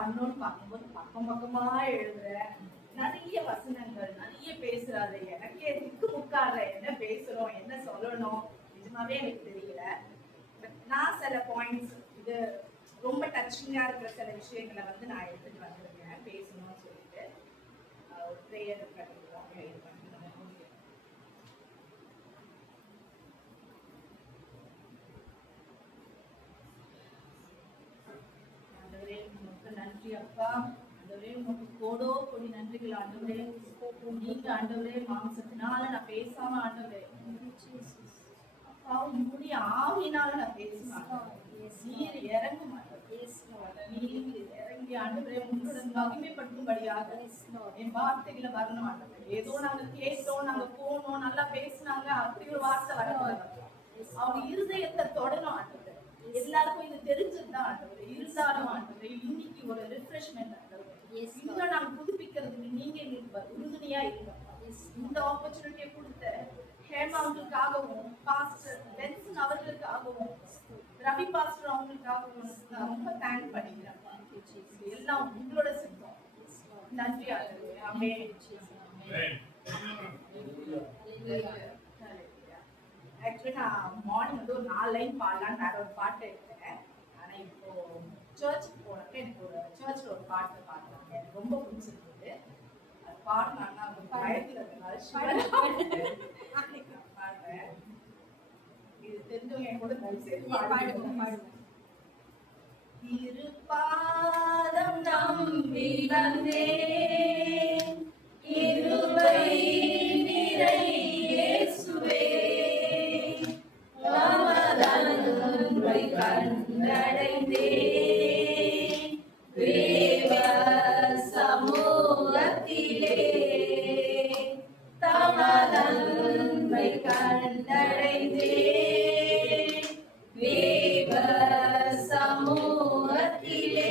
பண்ணணும்னு பார்க்கும்போது பக்கமா எழுதுறேன். நிறைய வசனங்கள், நிறைய பேசுறாரு. எனக்கே திக்கு முக்காடுற, என்ன பேசுறோம், என்ன சொல்லணும், நிஜமாவே எனக்கு தெரியல. நான் சில பாயிண்ட்ஸ், இது ரொம்ப டச்சிங்கா இருக்கிற சில விஷயங்களை வந்து நான் எடுத்துட்டு வந்திருக்கேன் பேசணும்னு சொல்லிட்டு. ஒரு ப்ரேயர் பண்ணிடுவோம். ப்ரேயர் பண்ணிடுவோம். நன்றி அப்பா. ஆண்டவரே உங்களுக்கு கோடோ கோடி நன்றிகள் ஆண்டவரே. நீங்க ஆண்டவரே மாம்சத்தினால நான் பேசாம ஆண்டவரே அப்பா உங்களுடைய ஆவினால நான் பேசுவேன். நீர் இறங்க மாட்டேன். நீர் இறங்கி ஆண்டவரே உங்களோட மகிமைப்படுத்தும்படியாக என் வார்த்தைகளை வரணும் ஆண்டவரே. ஏதோ நாங்க கேட்டோம், நாங்க போனோம், நல்லா பேசினாங்க, அப்படி ஒரு வார்த்தை வரக்கூடாது. அவங்க இருதயத்தை தொடணும் ஆண்டவரே. எல்லாருக்கும் இது தெரிஞ்சதுதான் ஆண்டவரே. இருந்தாலும் ஆண்டவரே இன்னைக்கு ஒரு ரிஃப்ரெஷ்மெண்ட் ஆண்டவரே. இன்னும் நாங்க புதுப்பிக்கிறதுக்கு நீங்க எங்களுக்கு உறுதுணையா இருக்கீங்க. இந்த ஆப்பர்ச்சுனிட்டியை கொடுத்த ஹேமாவுக்காகவும், பாஸ்டர் பென்சன் அவர்களுக்காகவும், ரவி பாஸ்டர் அவங்களுக்காகவும் நான் ரொம்ப தேங்க் பண்ணிக்கிறேன். எல்லாம் உங்களோட சித்தம். நன்றி ஆண்டவரே. ஆமென். ஆக்சுவலி நான் மார்னிங் வந்து ஒரு 4 லைன் பாடலான்னு வேற ஒரு பாட்டு எடுத்தேன். ஆனா இப்போ சர்ச்சுக்கு போனப்ப எனக்கு ஒரு சர்ச்ல ஒரு பாட்டு பாடுறாங்க, எனக்கு ரொம்ப பிடிச்சிருந்தது. அது பாடினாங்கன்னா அவங்க பயத்துல பாடுறேன். இது தெரிஞ்சவங்க கூட பாடுங்க. இருபாதம் நம்பி வந்தேன், இருவை நிறை இயேசுவே, தமதன்பை கண்டடைந்தேன், தேவ சமூகத்திலே தமதன்பை கண்டடைந்தேன், தேவ சமூகத்திலே.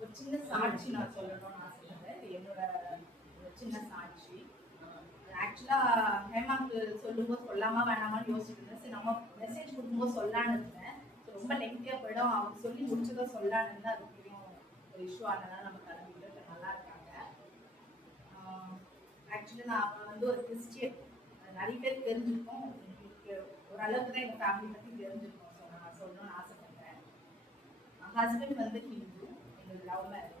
ஒரு சின்ன சாட்சி நான் சொல்லணும்னு ஆசைப்படுறேன். என்னோட சின்ன சாட்சி. ஆக்சுவலா ஹேமாக்கு சொல்லும்போது சொல்லாமா வேணாமான்னு யோசிச்சுட்டு இருந்தேன். சரி நம்ம மெசேஜ் கொடுக்கும்போது சொல்லான்னு இருந்தேன். ரொம்ப நெகட்டிவா போயிடும், அவங்க சொல்லி முடிச்சதும் சொல்லான்னு இருந்தா அதுக்கும் ஒரு இஷ்யூ ஆனதுனால நம்ம கிளம்பிட்டு நல்லா இருக்காங்க. ஆக்சுவலி நான் வந்து ஒரு கிறிஸ்டியன். நிறைய பேர் தெரிஞ்சிருக்கோம், ஓரளவுக்கு தான் எங்கள் ஃபேமிலி பற்றி தெரிஞ்சிருக்கோம். ஸோ நான் சொல்லணும்னு ஆசைப்படுறேன். ஹஸ்பண்ட் வந்து ஹிந்து, எங்களுக்கு லவ் மேரேஜ்.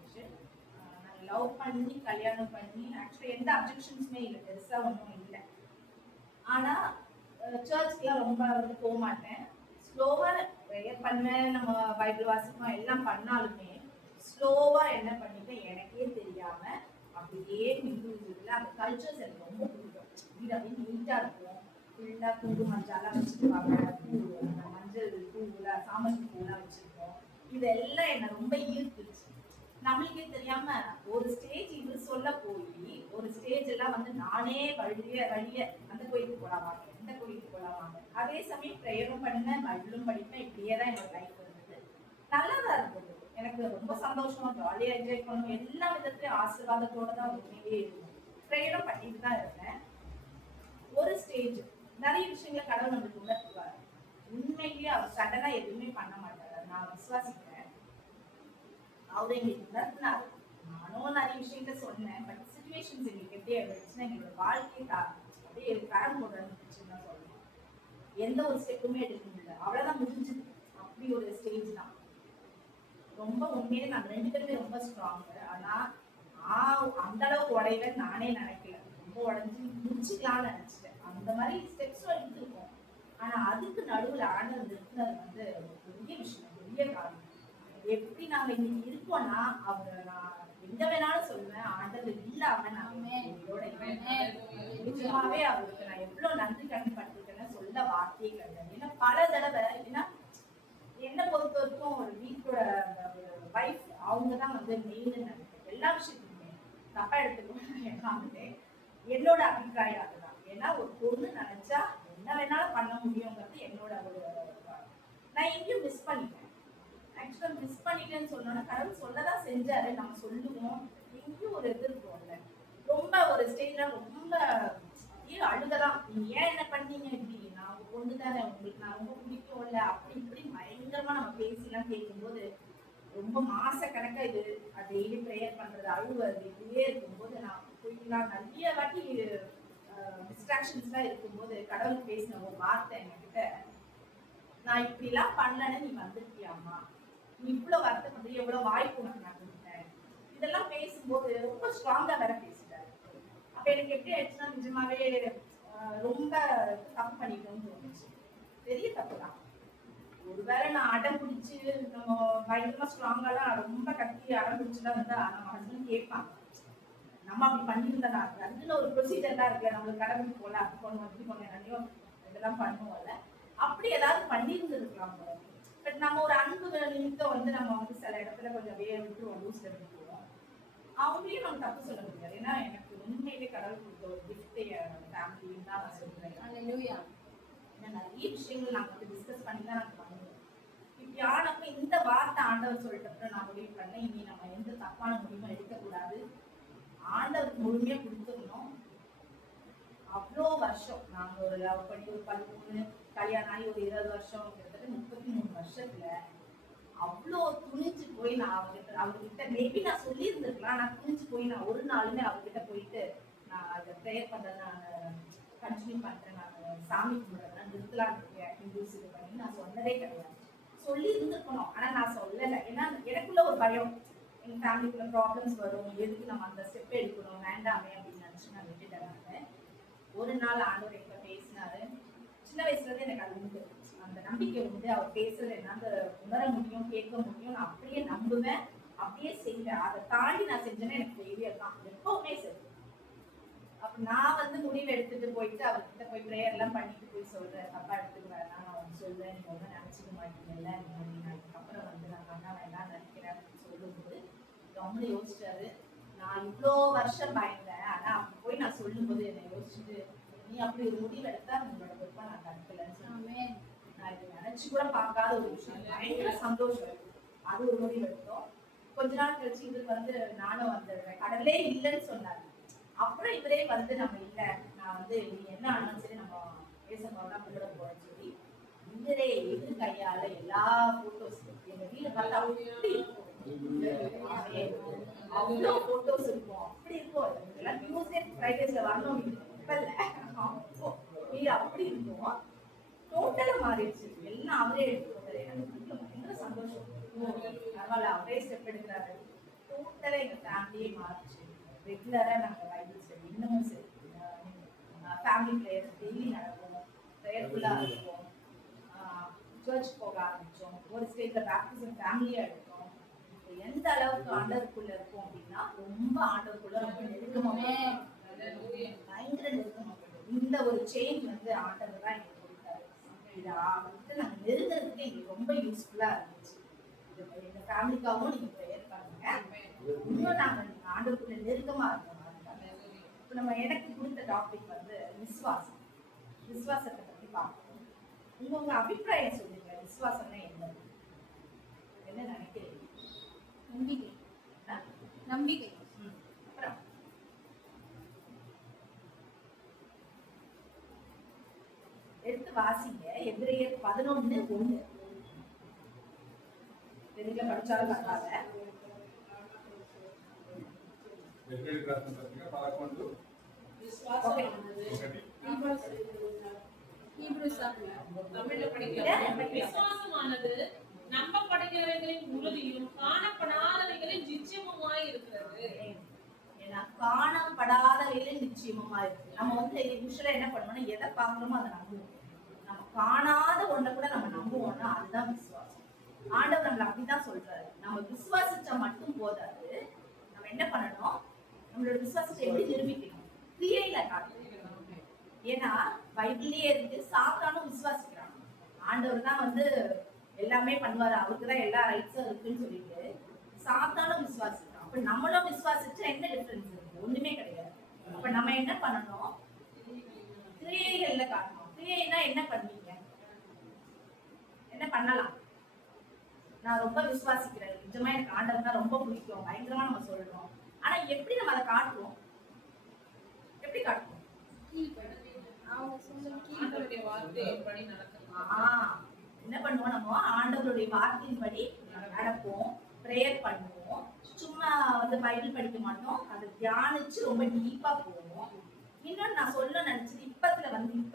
நாங்கள் லவ் பண்ணி கல்யாணம் பண்ணி ஆக்சுவலி எந்த அப்ஜெக்ஷன்ஸுமே இல்லை, பெருசாக ஒன்றும் இல்லை. ஆனால் சர்ச்சுக்கெலாம் ரொம்ப வந்து போக மாட்டேன். ஸ்லோவாக ப்ரேயர் பண்ணேன், நம்ம பைபிள் வாசிப்போம், எல்லாம் பண்ணாலுமே ஸ்லோவாக என்ன பண்ணிட்டேன் எனக்கே தெரியாமல் அப்படியே ஹிந்துவில் அந்த கல்ச்சர்ஸ் எனக்கு ரொம்ப பிடிக்கும். வீடு அப்படியே நீட்டாக இருக்கும், ஃபுல்லாக குண்டு மஞ்சள்லாம் வச்சுருப்பாங்க, பூ, அந்த மஞ்சள் பூவில் சாமந்தி பூலாம் வச்சுருக்கோம். இதெல்லாம் என்னை ரொம்ப ஈர்த்துச்சு. நம்மளுக்கே தெரியாம ஒரு ஸ்டேஜ் இது சொல்ல போய் ஒரு ஸ்டேஜ் எல்லாம் வந்து நானே வழிய அந்த கோயிலுக்கு போலாமாங்க, இந்த கோயிலுக்கு போலாமாங்க. அதே சமயம் ப்ரேயரும் பண்ணேன், பைபிளும் படிப்பேன். இப்படியே தான் என்னோட லைஃப் இருந்தது. நல்லாதான் இருந்தது. எனக்கு ரொம்ப சந்தோஷமா ஜாலியா என்ஜாய் பண்ணும், எல்லா விதத்திலையும் ஆசீர்வாதத்தோட தான் உண்மையிலேயே இருக்கும். ப்ரேயரும் பண்ணிட்டு தான் இருந்தேன். ஒரு ஸ்டேஜ் நிறைய விஷயங்களை கடவுள் நம்மளுக்கு உணர்த்துவார். உண்மையிலேயே அவர் சடனா எதுவுமே பண்ண மாட்டார், நான் விசுவாசிக்கிறேன். அவரு எங்களுக்கு உணர்த்தினார். நானும் நிறைய விஷயத்த சொன்னேன். பட் சிச்சுவேஷன்ஸ் எங்களுக்கு எப்படி ஆயிடுச்சுன்னா எங்களோட வாழ்க்கை அப்படியே பேரம் போடுறதுன்னு தான் சொல்லணும். எந்த ஒரு ஸ்டெப்புமே எடுக்க முடியல, அவ்வளவுதான் முடிஞ்சது. அப்படி ஒரு ஸ்டேஜ் தான். ரொம்ப உண்மையிலே நாங்கள் 2 பேருமே ரொம்ப ஸ்ட்ராங். ஆனா அந்த அளவுக்கு உடையவன் நானே நினைக்கல. ரொம்ப உடஞ்சி முடிச்சுக்கலாம்னு நினைச்சிட்டேன். அந்த மாதிரி ஸ்டெப்ஸும் எடுத்துருக்கோம். ஆனா அதுக்கு நடுவில் ஆண்டவர் நிறுத்தினது வந்து ஒரு பெரிய விஷயம், பெரிய காரணம். எப்படி நாங்க இன்னைக்கு இருக்கோம்னா அவரை நான் எங்க வேணாலும் சொல்லுவேன், ஆண்டவர் இல்லாம நிஜமாவே அவருக்கு நான் எவ்வளவு நன்றி கடன்பட்டிருக்கேன்னு சொல்ல வார்த்தையே கிடையாது. ஏன்னா பல தடவை, ஏன்னா என்ன பொறுத்த வரைக்கும் ஒரு வீட்டோட வைஃப் அவங்கதான் வந்து மெயின் நினைக்கிறேன் எல்லா விஷயத்துக்குமே. தப்பா எடுத்துக்கோங்க, என்னோட அபிப்பிராயம் அதுதான். ஏன்னா ஒரு பொண்ணு நினைச்சா என்ன வேணாலும் பண்ண முடியுங்கிறது என்னோட ஒரு, நான் எங்கேயும் மிஸ் பண்ணிட்டேன். ஆக்சுவலா மிஸ் பண்ணிட்டேன்னு சொன்னோன்னா கடவுள் சொல்லதான் செஞ்சாரு, நம்ம சொல்லுவோம். எங்கேயும் ஒரு இது இருக்கும்ல, ரொம்ப ஒரு ஸ்டேஜ்ல ரொம்ப அழுகலாம். நீங்க ஏன் என்ன பண்ணீங்க இப்படி, நான் பொண்ணு தானே, உங்களுக்கு நான் ரொம்ப பிடிக்கும்ல அப்படி இப்படி பயங்கரமா நம்ம பேசிலாம் கேட்கும்போது ரொம்ப மாச கணக்கா இது டெய்லி ப்ரேயர் பண்றது அழுவது இப்படியே இருக்கும்போது நான் போய்லாம் நிறைய வாட்டி டிஸ்ட்ராக்ஷன்ஸ்லாம் இருக்கும்போது கடவுள் பேசின ஒரு வார்த்தை என்கிட்ட, நான் இப்படிலாம் பண்ணலன்னு நீ வந்திருக்கியாமா, நீ இவ்வளவு வருத்தப்பட்டு எவ்வளவு வாய்ப்பு உனக்கு நான் கொடுத்தேன், இதெல்லாம் பேசும்போது ரொம்ப ஸ்ட்ராங்கா வேற பேசிட்டாரு. அப்ப எனக்கு எப்படி ஆயிடுச்சுன்னா நிஜமாவே ரொம்ப தப்பு பண்ணிட்டோம்னு தோணுச்சு. பெரிய தப்பு தான். ஒருவேளை நான் அடம் பிடிச்சு நம்ம பயங்கரமா ஸ்ட்ராங்காலாம் ரொம்ப கத்தி அடம் பிடிச்சுதான் இருந்தா நம்ம ஹஸ்பண்ட் கேட்பாங்க, நம்ம அப்படி பண்ணியிருந்தா அதுல ஒரு ப்ரொசீஜர் தான் இருக்குல்ல, நம்மளுக்கு கடவுள் போல அப்படி பண்ணுவோம் இப்படி பண்ணுவோம் நிறைய இதெல்லாம் பண்ணுவோம்ல, அப்படி ஏதாவது பண்ணியிருந்துருக்கலாம் போல. பட் நம்ம ஒரு அன்பு நிமித்தம் வந்து நம்ம வந்து சில இடத்துல கொஞ்சம் வேற விட்டுருவோம், லூஸ்ல விட்டுருவோம். அவங்களையும் நம்ம தப்பு சொல்ல முடியாது. ஏன்னா எனக்கு உண்மையிலே கடவுள் கொடுத்த ஒரு கிஃப்ட் ஃபேமிலின்னு தான் நான் சொல்றேன். நிறைய விஷயங்கள் நாங்கள் வந்து டிஸ்கஸ் பண்ணி தான் நாங்கள் பண்ணுவோம். இப்படி ஆனப்ப இந்த வார்த்தை ஆண்டவர் சொல்லிட்டு நான் முடிவு பண்ணேன், இனி நம்ம எந்த தப்பான முடிவும் எடுக்கக்கூடாது, ஆண்டவருக்கு முழுமையா கொடுத்துடணும். அவ்வளோ வருஷம் நாங்கள் ஒரு லவ் பண்ணி ஒரு 13 கல்யாணம் ஆகி ஒரு 20 வருஷம் கிட்டத்தட்ட 33 வருஷத்துல அவ்வளோ துணிஞ்சு போய் நான் அவர்கிட்ட மேபி நான் சொல்லியிருந்திருக்கலாம், நான் துணிஞ்சு போய் நான் ஒரு நாளுமே அவர்கிட்ட போயிட்டு நான் அதை ப்ரேயர் பண்றேன், நான் கண்டினியூ பண்றேன், நான் சாமி கும்பிடுறேன், நிறுத்தலான்னு இருக்கேன் ஹிந்துஸ் இது பண்ணி நான் சொன்னதே கிடையாது. சொல்லி இருந்திருக்கணும், ஆனா நான் சொல்லலை. ஏன்னா எனக்குள்ள ஒரு பயம், எங்க ஃபேமிலிக்குள்ள ப்ராப்ளம்ஸ் வரும், எதுக்கு நம்ம அந்த ஸ்டெப் எடுக்கணும் வேண்டாமே அப்படின்னு நினைச்சு நான் விட்டுட்டேன். ஒரு நாள் ஆண்டவர் என்கிட்ட பேசினாரு. சின்ன வயசுல இருந்து எனக்கு அது உண்டு, அந்த நம்பிக்கை உண்டு. அவர் பேசுறது என்னால உணர முடியும், கேட்க முடியும், நான் அப்படியே நம்புவேன், அப்படியே செய்வேன். அதை தாண்டி நான் செஞ்சேன்னா எனக்கு தைரியம் தான், எப்பவுமே சரி. அப்ப நான் வந்து முடிவு எடுத்துட்டு போயிட்டு அவர்கிட்ட போய் ப்ரேயர் எல்லாம் பண்ணிட்டு போய் சொல்றேன், தப்பா எடுத்துக்க வேணாம், நான் வந்து சொல்றேன், நீங்க ஒன்றும் நினைச்சிக்க மாட்டீங்கல்ல, நீங்க அதுக்கப்புறம் வந்து நான் பண்ண வேண்டாம் நினைக்கிறேன் அப்படின்னு சொல்லும்போது ரொம்ப யோசிச்சாரு. நான் இவ்வளோ வருஷம் பயந்தேன், ஆனா அப்படி போய் நான் சொல்லும்போது என்னை யோசிச்சுட்டு, நீ அப்படி ஒரு முடிவு எடுத்தா உங்களோட விருப்பம் நான் தடுக்கலன்னு சொன்னேன். நான் இது நினைச்சு கூட பார்க்காத ஒரு விஷயம், பயங்கர சந்தோஷம். அது ஒரு முடிவு எடுத்தோம். கொஞ்ச நாள் கழிச்சு இவர் வந்து நானும் வந்துடுறேன் கடலே இல்லைன்னு சொன்னாரு. அப்புறம் இவரே வந்து நம்ம இல்லை, நான் வந்து நீ என்ன ஆனாலும் சரி நம்ம பேசணும்னா விட போறேன்னு சொல்லி இவரே எது கையால எல்லா போட்டோஸ் எங்க வீட்டுல பார்த்தா அவ்வளோ போட்டோஸ் இருக்கும், அப்படி இருக்கும். எல்லாம் டியூஸ்டே ஃப்ரைடேஸ்ல வரணும் இப்ப இல்ல, வீடு அப்படி இருக்கும். டோட்டலா மாறிடுச்சு, எல்லாம் அவரே எடுத்துக்கொண்டாரு. எனக்கு பயங்கர சந்தோஷம். பரவாயில்ல, அவரே ஸ்டெப் எடுக்கிறாரு. டோட்டலா எங்க ஃபேமிலியே மாறிச்சு. ரெகுலரா நாங்க பைபிள் ஸ்டடி இன்னமும் சரி, ஃபேமிலி ப்ரேயர்ஸ் டெய்லி நடக்கும், ப்ரேயர்ஃபுல்லா இருக்கும். சர்ச் போக ஆரம்பிச்சோம். ஒரு ஸ்டேஜ்ல பேப்டிசம் ஃபேமிலியா எடுத்தோம். எந்த அளவுக்கு ஆண்டவருக்குள்ள இருக்கும் அப்படின்னா ரொம்ப ஆண்டவருக்குள்ள ரொம்ப நெருக்கமாவே பயங்கர நெருக்கமா. இந்த ஒரு சேஞ்ச் வந்து ஆண்டவர் தான் எங்களுக்கு கொடுத்தாரு. இதை வந்து நாங்கள் நெருங்கிறதுக்கு எங்களுக்கு ரொம்ப யூஸ்ஃபுல்லா இருந்துச்சு. எங்க ஃபேமிலிக்காகவும் நீங்க ப்ரேயர் பண்ணுங்க, இன்னும் நாங்கள் ஆண்டவருக்குள்ள நெருக்கமா இருக்கோம். இப்போ நம்ம எனக்கு கொடுத்த டாபிக் வந்து விசுவாசம். விசுவாசத்தை பத்தி பார்ப்போம். உங்க அபிப்பிராயம் சொல்லுங்க, விசுவாசம்னா என்ன நினைக்கிறீங்க? நம்பிக்கை. நம்பிக்கை. அப்புறம் எடுத்து வாசிங்க, எபிரேயர் 11:1. தெரியல படிச்சாலும் பரவாயில்ல. விசுவாசமானது நம்பப்படுகிறவைகளின் உறுதியும் காணப்படாதவைகளின் நிச்சயமுமாய் இருக்கிறது. ஏன்னா காணப்படாதவைகளின் நிச்சயமுமா இருக்கு. நம்ம வந்து யூஸ்வலா என்ன பண்ணுவோம்னா எதை பார்க்கணுமோ அதை நம்புவோம். நம்ம காணாத ஒன்றை கூட நம்ம நம்புவோம்னா அதுதான் விசுவாசம். ஆண்டவர் நம்மள அப்படிதான் சொல்றாரு. நம்ம விசுவாசிச்சா மட்டும் போதாது, நம்ம என்ன பண்ணணும், நம்மளோட விசுவாசத்தை எப்படி நிரூபிக்கணும், கிரியையில காட்டணும். ஏன்னா பைபிள்லயே இருக்கு, சாத்தானும் விசுவாசிக்கிறான். ஆண்டவர் தான் வந்து எல்லாமே பண்ணுவாரு, அவருக்கு தான் எல்லா ரைட்ஸும் இருக்குன்னு சொல்லிட்டு சாத்தானும் விசுவாசிக்கிறான். அப்ப நம்மளும் விசுவாசிச்சா என்ன டிஃபரன்ஸ் இருக்கு? ஒண்ணுமே கிடையாது. அப்ப நம்ம என்ன பண்ணணும், கிரியைகள்ல காட்டணும். கிரியைனா என்ன பண்ணுவீங்க, என்ன பண்ணலாம்? நான் ரொம்ப விசுவாசிக்கிறேன், நிஜமா எனக்கு ஆண்டவர் தான் ரொம்ப பிடிக்கும், பயங்கரமா நம்ம சொல்றோம். ஆனா எப்படி நம்ம அதை காட்டுவோம்? எப்படி காட்டுவோம்? அவங்க சொன்னதுக்கு ஆண்டவருடைய வார்த்தையின்படி நடக்கணும். என்ன பண்ணுவோம், நம்ம ஆண்டவருடைய வார்த்தையின்படி நடப்போம், ப்ரேயர் பண்ணுவோம். சும்மா வந்து பைபிள் படிக்க மாட்டோம், அதை தியானிச்சு ரொம்ப டீப்பா போவோம். இன்னொன்னு நான் சொல்ல நினைச்சது, இப்ப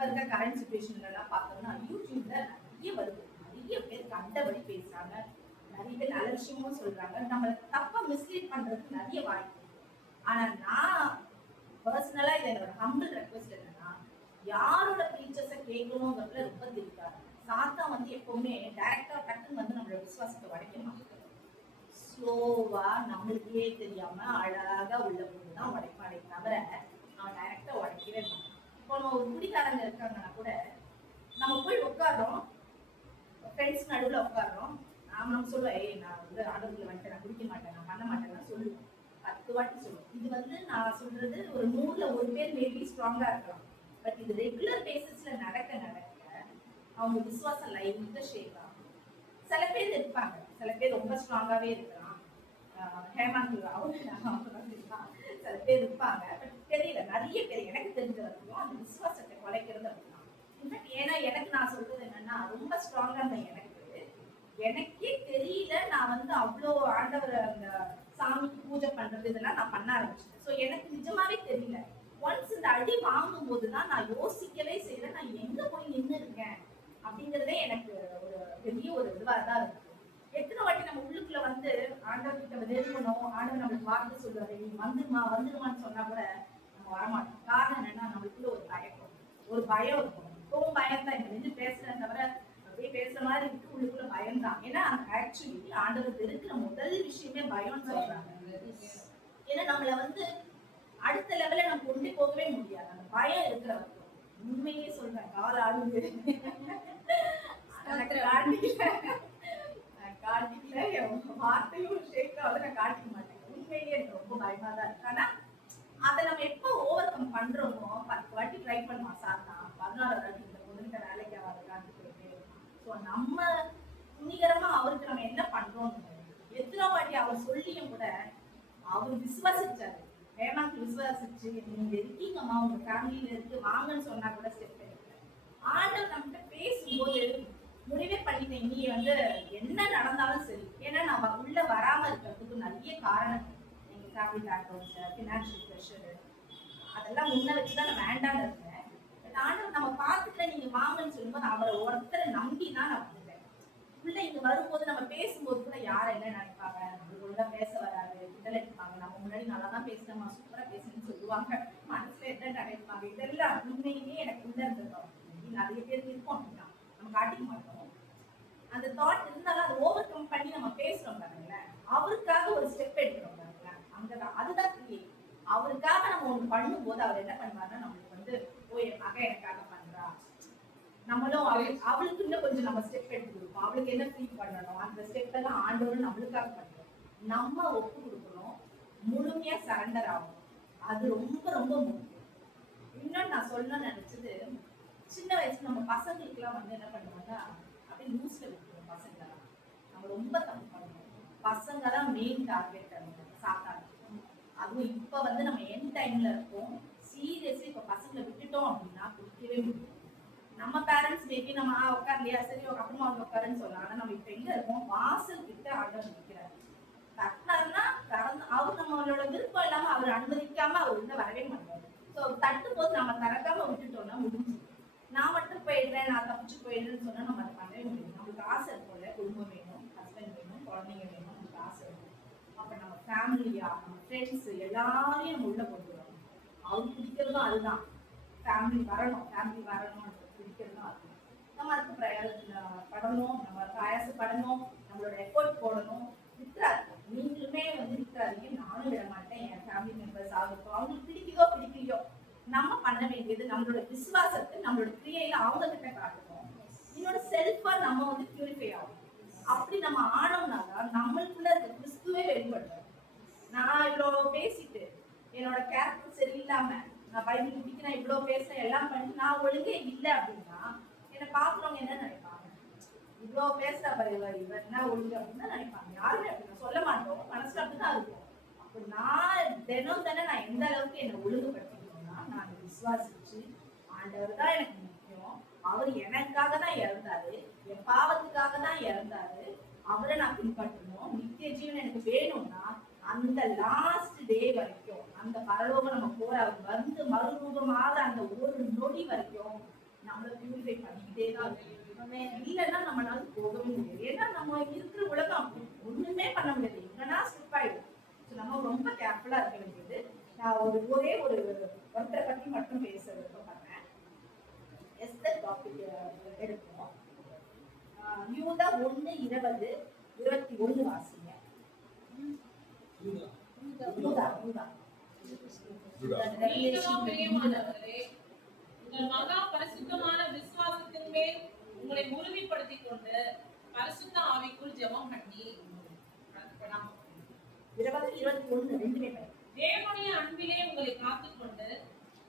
இருக்க கரண்ட் சுச்சுவேஷன்ல எல்லாம் பார்த்தோம்னா யூடியூப்ல நிறைய வருது, நிறைய பேர் கண்டபடி பேசுறாங்க, நிறைய பேர் அலட்சியமும் சொல்றாங்க, நம்மள தப்பா மிஸ்லீட் பண்றதுக்கு நிறைய வாய்ப்பு இருக்கு. ஆனா நான் பர்சனலா இது என்னோட ஹம்பிள் ரெக்வெஸ்ட் என்னன்னா, யாரோட ப்ரீச்சர்ஸை கேட்கணுங்கிறதுல ரொம்ப தெரியாது. சாத்தா வந்து எப்பவுமே டைரக்டா டக்குன்னு வந்து நம்மளோட விசுவாசத்தை உடைக்க மாட்டேன், ஸ்லோவா நம்மளுக்கே தெரியாம அழகா உள்ள போட்டுதான் உடைப்பானே தவிர அவன் டைரக்டா உடைக்கவே மாட்டான். இப்போ நம்ம ஒரு குடிக்காரங்க இருக்காங்கன்னா கூட நம்ம போய் உட்காடுறோம், ஃப்ரெண்ட்ஸ் நடுவில் உட்காடுறோம், நம்ம சொல்லுவோம், ஏய் நான் வந்து ஆண்டவர்ல வந்துட்டு நான் குடிக்க மாட்டேன், நான் பண்ண மாட்டேன்னு சொல்லுவோம், 10 வாட்டி சொல்லுவோம். இது வந்து நான் சொல்றது ஒரு 100ல 1 பேர் மேபி ஸ்ட்ராங்கா இருக்கலாம். பட் இது ரெகுலர் பேசிஸ்ல நடக்க நடக்க அவங்க விசுவாசம் லைட்டா ஷேக் ஆகும். சில பேர் இருப்பாங்க, சில பேர் ரொம்ப ஸ்ட்ராங்காவே இருக்கலாம், ஹேமாந்த் சில பேர் இருப்பாங்க. பட் தெரியல, நிறைய பேர் எனக்கு தெரிஞ்ச வரைக்கும் அந்த விசுவாசத்தை குலைக்கிறது அப்படிதான். இன்ஃபேக்ட் ஏன்னா எனக்கு நான் சொல்றது என்னன்னா, ரொம்ப ஸ்ட்ராங்கா இருந்த எனக்கே தெரியல, நான் வந்து அவ்வளோ ஆண்டவர் அந்த சாமிக்கு பூஜை பண்றது இதெல்லாம் நான் பண்ண ஆரம்பிச்சேன். ஸோ எனக்கு நிஜமாவே தெரியல. ஒன்ஸ் இந்த அடி வாங்கும் போதுதான் நான் யோசிக்கவே செய்யறேன், நான் எங்க போய் நின்று இருக்கேன் அப்படிங்கிறதே எனக்கு ஒரு பெரிய ஒரு இதுவா தான் இருக்கு. எத்தனை வாட்டி நம்ம உள்ளுக்குள்ள வந்து ஆண்டவர்கிட்ட நெருங்கணும், ஆண்டவர் நம்மளுக்கு வார்த்தை சொல்லுவாரு, நீ வந்துருமான்னு சொன்னா கூட நம்ம வரமாட்டோம். காரணம் என்னன்னா, நம்மளுக்குள்ள ஒரு தயக்கம், ஒரு பயம் இருக்கும். இப்பவும் பயம் தான், இங்க நின்று பேசுறேன் தவிர அப்படியே பேசுற மாதிரி இருக்கு, உள்ளுக்குள்ள பயம் தான். ஏன்னா ஆக்சுவலி ஆண்டவர் இருக்கிற முதல் விஷயமே பயம்னு சொல்றாங்க. ஏன்னா நம்மள வந்து அடுத்த லெவல்ல நம்ம கொண்டு போகவே முடியாது, அந்த பயம் இருக்கிற வரைக்கும். உண்மையே சொல்றேன், கால் ஆடுது, காட்டிக்கல வார்த்தையும் ஷேக் ஆகுது, நான் காட்டிக்க மாட்டேன். உண்மையிலேயே எனக்கு ரொம்ப பயமா தான் இருக்கு. ஆனா அதை நம்ம எப்போ ஓவர் கம் பண்றோமோ, 10 வாட்டி ட்ரை பண்ணுவான் சாத்தா, 14வது வாட்டி இந்த பொண்ணுகிட்ட வேலைக்கு ஆகாது போயிட்டே இருக்கும். ஸோ நம்ம துணிகரமா அவருக்கு நம்ம என்ன பண்றோம், எத்தனை வாட்டி அவர் சொல்லியும் கூட அவர் விசுவாசிச்சாரு. ஹேமாந்த் விசுவாசிச்சு, நீங்க இருக்கீங்கம்மா, உங்க ஃபேமிலியில இருக்கு, வாங்கன்னு சொன்னா கூட ஸ்டெப் எடுக்கல. ஆண்டவர் நம்மகிட்ட பேசும்போது முடிவே பண்ணிட்டேன், நீ வந்து என்ன நடந்தாலும் சரி. ஏன்னா நான் உள்ள வராம இருக்கிறதுக்கு நிறைய காரணம், எங்க ஃபேமிலி பேக்ரவுண்ட், ஃபினான்ஷியல் ப்ரெஷர், அதெல்லாம் முன்ன வச்சுதான் நான் வேண்டான்னு இருந்தேன். ஆண்டவர் நம்ம பார்த்துட்டு நீங்க வாங்கன்னு சொல்லும்போது அவரை ஒருத்தரை நம்பி தான் நான் வந்துட்டேன். உள்ள இங்க வரும்போது நம்ம பேசும்போது கூட யாரை என்ன நினைப்பாங்க, நம்மளுக்கு ஒழுங்கா பேச வராது, கிண்டல் அடிப்பாங்க, நம்ம முன்னாடி நல்லா தான் பேசுறோமா, சூப்பரா பேசுன்னு சொல்லுவாங்க, மனசுல என்ன நினைப்பாங்க, இதெல்லாம் உண்மையிலேயே எனக்கு உள்ள இருந்திருக்கோம். நிறைய பேருக்கு இருக்கும் அப்படின்னா நம்ம காட்டிக்க மாட்டோம். அந்த தாட் இருந்தாலும் அதை ஓவர் கம் பண்ணி நம்ம பேசுறோம் பாருங்களேன், அவருக்காக ஒரு ஸ்டெப் எடுக்கிறோம் பாருங்களேன், அங்கதான் அதுதான் கிரியேட். அவருக்காக நம்ம ஒண்ணு பண்ணும் போது அவர் என்ன பண்ணுவாருன்னா, நம்மளுக்கு வந்து ஓ என் மகன் எனக்காக பண்றா, நம்மளும் அவளுக்கு இன்னும் கொஞ்சம் நம்ம ஸ்டெப் எடுத்து கொடுப்போம், அவளுக்கு என்ன ஃபீல் பண்ணணும், அந்த ஸ்டெப் எல்லாம் ஆண்டவரும் நம்மளுக்காக பண்றோம். நம்ம ஒப்பு கொடுக்கணும், முழுமையா சரண்டர் ஆகணும், அது ரொம்ப ரொம்ப முக்கியம். இன்னும் நான் சொல்ல நினைச்சது, சின்ன வயசுல நம்ம பசங்களுக்கு எல்லாம் வந்து என்ன பண்ணுவாங்கன்னா, அப்படியே நியூஸ்ல விட்டுருவோம் பசங்க, நம்ம ரொம்ப தப்பு பண்ணுவோம். பசங்க தான் மெயின் டார்கெட் சாத்தாங்க. அதுவும் இப்ப வந்து நம்ம என் டைம்ல இருக்கோம், சீரியஸ்லி இப்ப பசங்களை விட்டுட்டோம் அப்படின்னா குடிக்கவே முடியும். நம்ம பேரண்ட்ஸ் மேபி நம்ம உட்கார்லையா, சரி அப்புறமா அவங்க உட்காருன்னு சொல்லலாம். ஆனா நம்ம இப்ப எங்க இருக்கோம், வாசல் கிட்ட ஆண்டவர் நிற்கிறாரு, தட்டினாருன்னா அவர் நம்மளோட விருப்பம் இல்லாம அவர் அனுமதிக்காம அவர் உள்ள வரவே மாட்டாரு. ஸோ தட்டும் போது நம்ம திறக்காம விட்டுட்டோம்னா முடிஞ்சு, நான் மட்டும் போயிடுறேன், நான் தப்பிச்சு போயிடுறேன்னு சொன்னா நம்ம அதை பண்ணவே முடியும். நம்மளுக்கு ஆசை இருக்கும்ல, குடும்பம் வேணும், ஹஸ்பண்ட் வேணும், குழந்தைங்க வேணும், நமக்கு ஆசை இருக்கும். அப்ப நம்ம ஃபேமிலியா, நம்ம ஃப்ரெண்ட்ஸ் எல்லாரையும் நம்ம உள்ள கொண்டு வரணும். அவங்க பிடிக்கிறதும் அதுதான், ஃபேமிலி வரணும் பிடிக்கிறதும் அதுதான். நம்ம அதுக்கு படணும், நம்ம பிரயாசப்படணும், நம்மளோட எஃபோர்ட் போடணும். விட்டுறாரு, நீங்களுமே வந்து விட்டுறாதீங்க, நானும் விட மாட்டேன். என் ஃபேமிலி மெம்பர்ஸ் ஆகட்டும், அவங்களுக்கு பிடிக்குதோ பிடிக்கலையோ, நம்ம பண்ண வேண்டியது நம்மளோட விசுவாசத்தை நம்மளோட கிரியையில அவங்க கிட்ட காட்டணும். இன்னொரு செல்ஃபா நம்ம வந்து பியூரிஃபை ஆகும். அப்படி நம்ம ஆனோம்னாதான் நம்மளுக்குள்ள இருக்க கிறிஸ்துவே வெளிப்படுறோம். நான் இவ்வளவு பேசிட்டு என்னோட கேரக்டர் சரியில்லாம, நான் பைபிள் முடிக்கிறேன், இவ்வளவு பேசுறேன், எல்லாம் பண்ணி நான் ஒழுங்கே இல்லை அப்படின்னா என்னை பாக்குறவங்க என்ன நினைப்பாங்க, இவ்வளவு பேசுற இவர் என்ன ஒழுங்கு அப்படின்னு தான் நினைப்பாங்க. யாருமே அப்படி சொல்ல மாட்டோம், மனசுல அப்படிதான் இருக்கும். அப்ப நான் தினம் நான் எந்த அளவுக்கு என்னை ஒழுங்குபடுத்திக்கணும்னா, நான் விசுவாசிச்சு ஆண்டவர் தான் எனக்கு முக்கியம், அவர் எனக்காக தான் இறந்தாரு, என் பாவத்துக்காக தான் இறந்தாரு, அவரை நான் பின்பற்றணும், நித்திய ஜீவன் எனக்கு வேணும்னா அந்த லாஸ்ட் டே வரைக்கும், அந்த பரலோகம் நம்ம போற அவர் வந்து மறுரூபமாக அந்த ஒரு நொடி வரைக்கும் நம்மளை பியூரிஃபை பண்ணிக்கிட்டே தான் இருக்கணும். இல்லைன்னா நம்மளால போகவே முடியாது. ஏன்னா நம்ம இருக்கிற உலகம் அப்படி ஒண்ணுமே பண்ண முடியாது, எங்கன்னா ஸ்லிப் ஆயிடும். நம்ம ரொம்ப கேர்ஃபுல்லா இருக்க வேண்டியது. நான் ஒரே ஒருத்தரை பத்தி மட்டும் பேச விருப்பப்படுறேன். எஸ்தர் டாபிக் எடுப்போம். யூதா 1:20-21 வாசிங்க. யூதா நீங்களும் பிரியமானவர்களே, உங்கள் மகா பரிசுத்தமான விசுவாசத்தின் மேல் உங்களை உறுதிப்படுத்திக் கொண்டு பரிசுத்த ஆவிக்குள் ஜெபம் பண்ணி 20-21 ரெண்டுமே தேவனுடைய அன்பிலே உங்களை காத்துக்கொண்டு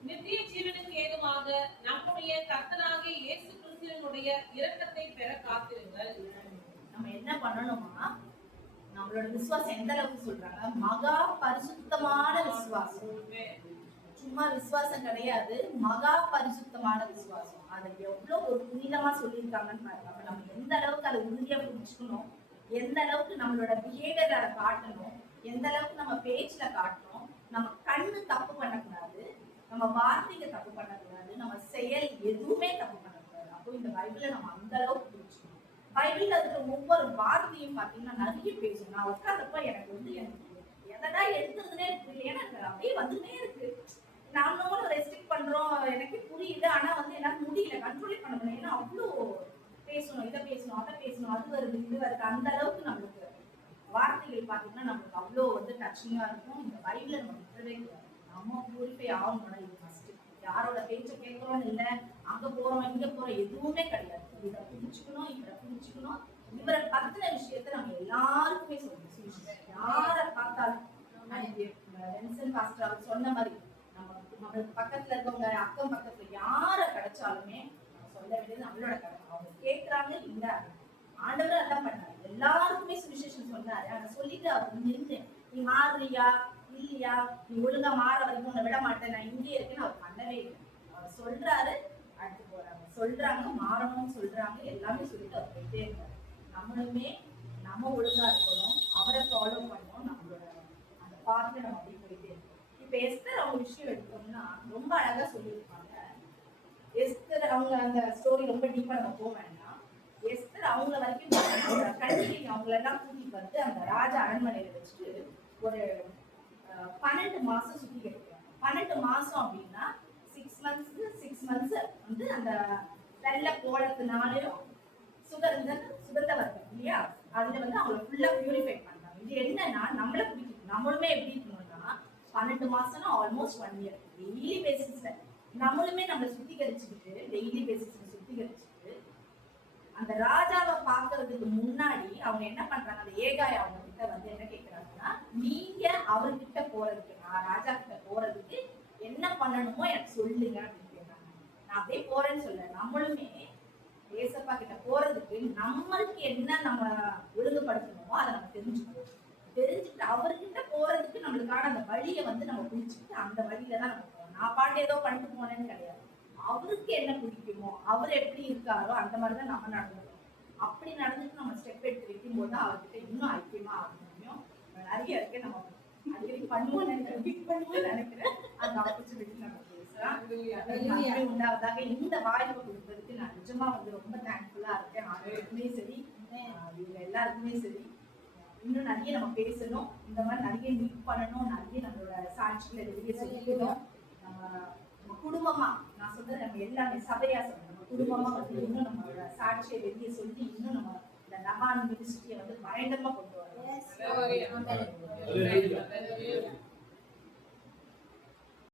நித்திய ஜீவனுக்கு ஏதுவாக நம்முடைய கர்த்தராகிய இயேசு கிறிஸ்துவினுடைய இரக்கத்தை பெற காத்திருங்கள். நம்ம என்ன பண்ணணுமா, நம்மளோட விசுவாசம் எந்த அளவுக்கு சொல்றாங்க, மகா பரிசுத்தமான விசுவாசம். சும்மா விசுவாசம் கிடையாது, மகா பரிசுத்தமான விசுவாசம். அதை எவ்வளவு ஒரு புனிதமா சொல்லியிருக்காங்கன்னு பாருங்க. அப்ப நம்ம எந்த அளவுக்கு அதை உறுதியா புரிஞ்சுக்கணும், எந்த அளவுக்கு நம்மளோட பிஹேவியர் அதை காட்டணும், எந்த அளவுக்கு நம்ம பேச்சுல காட்டணும். நம்ம கண்ணு தப்பு பண்ணக்கூடாது, நம்ம வார்த்தைக்கு தப்பு பண்ணக்கூடாது, நம்ம செயல் எதுவுமே தப்பு பண்ணக்கூடாது. அப்போ இந்த பைபிளை நம்ம அந்த அளவுக்கு புரிஞ்சுக்கணும். பைபிள்ல இருக்கிற ஒவ்வொரு வார்த்தையும் பாத்தீங்கன்னா நிறைய பேசும். நான் உட்கார்ந்தப்ப எனக்கு எதனா எழுதுறதுனே இருக்கு, ஏன்னா அப்படியே வந்துட்டே இருக்கு. நாமளும் ரெஸ்ட்ரிக்ட் பண்றோம், எனக்கு புரியுது, ஆனா என்னால முடியல, கண்ட்ரோல் பண்ண முடியல. ஏன்னா அவ்வளோ பேசணும், இதை பேசணும், அதை பேசணும், அது வருது இது வருது, அந்த அளவுக்கு நம்மளுக்கு வார்த்தைகள் பாத்தீங்கன்னா நம்மளுக்கு அவ்வளோ டச்சிங்கா இருக்கும். இந்த பைபிளை நம்ம விட்டுறவே கூடாது. நம்ம பியூரிஃபை ஆகணும்னா இது ஃபர்ஸ்ட். யாரோட பேச்சை கேட்கறோம் இல்லை, அங்க போறோம் இங்க போறோம் எதுவுமே கிடையாது. இதை புரிஞ்சுக்கணும், இவரை பத்தின விஷயத்த நம்ம எல்லாருக்குமே சொல்லணும். யாரை பார்த்தாலும் அவர் சொன்ன மாதிரி நம்மளுக்கு பக்கத்துல இருக்கவங்க, அக்கம் பக்கத்துல யாரை கிடைச்சாலுமே நம்ம சொல்ல வேண்டியது நம்மளோட கடமை. அவங்க கேட்கறாங்க இல்ல, ஆண்டவர் அதான் பண்ணாரு, எல்லாருக்குமே சுவிசேஷம் சொன்னாரு. அதை சொல்லிட்டு அவர் நின்று நீ மாறுறியா இல்லையா, நீ ஒழுங்கா மாற வரைக்கும் உன்னை விட மாட்டேன், நான் இங்கே இருக்கேன்னு அவர் பண்ணவே இல்லை. அவர் சொல்றாரு, அடுத்து போறாங்க, சொல்றாங்க, மாறணும்னு சொல்றாங்க, எல்லாமே சொல்லிட்டு அவர் போயிட்டே இருக்காரு. நம்மளுமே நம்ம ஒழுங்கா இருக்கணும், அவரை ஃபாலோ பண்ணணும், நம்மளோட அந்த பாத்துல நம்ம அப்படி போயிட்டே இருக்கோம். இப்ப எஸ்தர் அவங்க விஷயம் எடுத்தோம்னா ரொம்ப அழகா சொல்லியிருப்பாங்க. எஸ்தர் அவங்க அந்த ஸ்டோரி ரொம்ப டீப்பா நம்ம போக வேண்டாம். எஸ்தர் அவங்கள வரைக்கும் கண்டிப்பா அவங்களெல்லாம் கூட்டிட்டு வந்து அந்த ராஜா அரண்மனையில வச்சுட்டு ஒரு 12 மாசம் சுத்தி கிடைக்கிறாங்க. 12 மாசம் அப்படின்னா 6 months வந்து அந்த வெள்ள கோலத்தினாலையும் சுகந்த வர்க்கம் இல்லையா, அதுல அவங்களை ஃபுல்லா பியூரிஃபை பண்றாங்க. இது என்னன்னா நம்மள பிடிக்கும். நம்மளுமே எப்படி இருக்கணும்னா 12 மாசம்னா ஆல்மோஸ்ட் 1 year டெய்லி பேசிஸ்ல நம்மளுமே நம்மளை சுத்திகரிச்சுக்கிட்டு டெய்லி பேசிஸ்ல சுத்திகரிச்சுட்டு அந்த ராஜாவை பாக்குறதுக்கு முன்னாடி அவங்க என்ன பண்றாங்க, அந்த ஏகாய் அவங்க கிட்ட என்ன கேட்கிறாங்கன்னா, நீங்க அவர்கிட்ட போறதுக்கு, நான் ராஜா கிட்ட போறதுக்கு என்ன பண்ணணுமோ எனக்கு சொல்லுங்க அப்படின்னு கேட்கிறாங்க. நான் அப்படியே போறேன்னு சொல்ல, நம்மளுமே ஏசப்பா கிட்ட போறதுக்கு நம்மளுக்கு என்ன நம்ம ஒழுங்குபடுத்தணுமோ அதை நம்ம தெரிஞ்சுக்கணும். தெரிஞ்சுட்டு அவர்கிட்ட போறதுக்கு நம்மளுக்கான அந்த வழியை நம்ம பிடிச்சிட்டு அந்த வழியில தான் நம்ம போகணும். நான் பாட்டு ஏதோ பண்ணிட்டு போனேன்னு கிடையாது. அவருக்கு என்ன பிடிக்குமோ, அவர் எப்படி இருக்காரோ அந்த மாதிரிதான் நம்ம நடந்துக்கணும். அப்படி நடந்துட்டு நம்ம ஸ்டெப் எடுத்து வைக்கும் போது அவர்கிட்ட இன்னும் ஐக்கியமா ஆக முடியும். நிறைய இருக்கு, நம்ம அடிக்கடி பண்ணுவோம் நினைக்கிறேன். அந்த ஆப்பர்ச்சுனிட்டி நம்ம பேசலாம். உண்டாவதாக இந்த வாய்ப்பு கொடுத்ததுக்கு நான் நிஜமா ரொம்ப தேங்க்ஃபுல்லா இருக்கேன். அவருக்குமே சரி, இவங்க எல்லாருக்குமே சரி. இன்னும் நிறைய நம்ம பேசணும், இந்த மாதிரி நிறைய மீட் பண்ணணும், நிறைய நம்மளோட சாட்சிகளை வெளியே சொல்லிக்கணும். நம்ம குடும்பமா, நான் சொல்றது நம்ம எல்லாமே சபையா சொல்றோம், நம்ம குடும்பமா இன்னும் நம்மளோட சாட்சியை வெளியே சொல்லி இன்னும் நம்ம இந்த நகான் மினிஸ்ட்ரியை பயங்கரமா கொண்டு வரணும்.